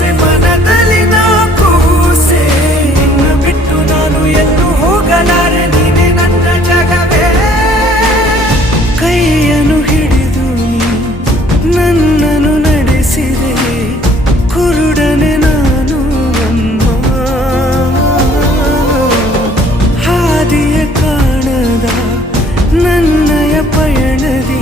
ಆಸೆ ಮನದಲ್ಲಿ ನಾ ಬಿಟ್ಟು ನಾನು ಎಲ್ಲೂ ಹೋಗಲಾರೆ, ನೀನೆ ನನ್ನ ಜಗವೇ. ಕೈಯನ್ನು ಹಿಡಿದು ನನ್ನನು ನಡೆಸಿದೆ. ಕುರುಡನೆ ನಾನು ಅಮ್ಮ. ಹಾದಿಯ ಕಾಣದ ನನ್ನಯ ಪಯಣದಿ